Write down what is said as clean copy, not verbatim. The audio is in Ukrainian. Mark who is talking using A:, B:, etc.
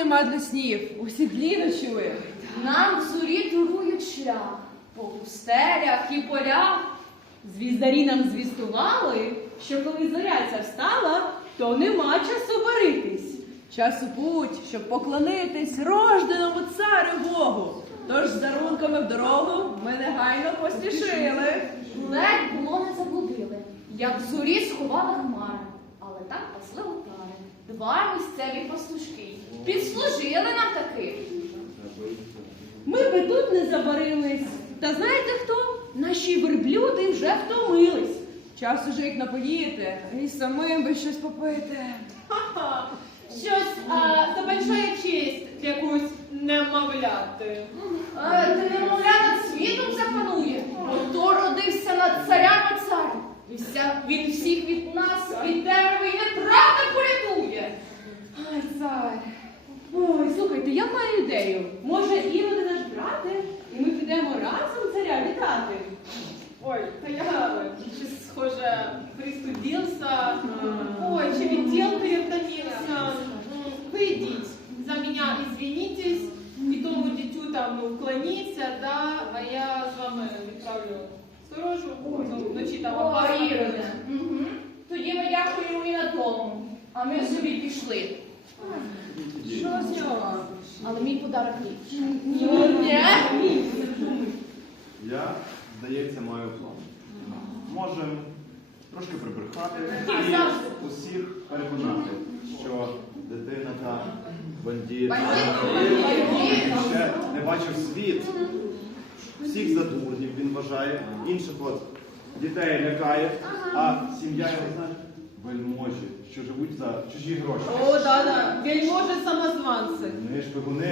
A: нема для снів, усі гліну чує.
B: Нам зорі турують шлях по пустелях і полях.
A: Звіздарі нам звістували, що коли зоря ця встала, то нема часу баритись. Час у путь, щоб поклонитись рожденому царю Богу. Тож з дарунками в дорогу ми негайно поспішили.
B: Ледь було не заблудили, як в зорі сховала хмари, але так пасли отари. Два місцеві пастушки підслужили нам таки.
A: Ми би тут не забарились. Та знаєте хто? Наші верблюди вже втомились. Час уже їх напоїти, і самим би щось попити.
C: Ха-ха, щось забачає честь якусь немовляти.
B: Ти немовля над світом запанує, бо то родився над царями цар. Він всіх від нас, від дерева і неправда порятує.
A: Ай, цар. Ой, слухайте, я маю ідею. Може, Іроди наш брати, і ми підемо разом царя вітати?
C: Ой, та я, схоже, пристудился, очень мелко утомился. Вы идите, за меня извинитесь, и тому дитю там уклоніться, да, а я з вами відправлю сторожу, вночі там
B: О,
C: опасно.
B: Іроде. Тоді ми дякуємо і на тому, а ми собі пішли.
A: Що з нього?
B: Але мій подарок ліпший.
A: Ні.
D: Я, здається, маю план. Можемо трошки прибрехати
B: Як
D: і
B: завжди.
D: усіх переконати, що дитина та бандит
B: Бандит.
D: ще не бачив світ. Всіх за дурнів він вважає, інших от дітей лякає, а сім'я його, знаєш, вельможі, що живуть за чужі гроші.
C: О, да-да, вельможі самозванці.
D: Вони ж бігуни.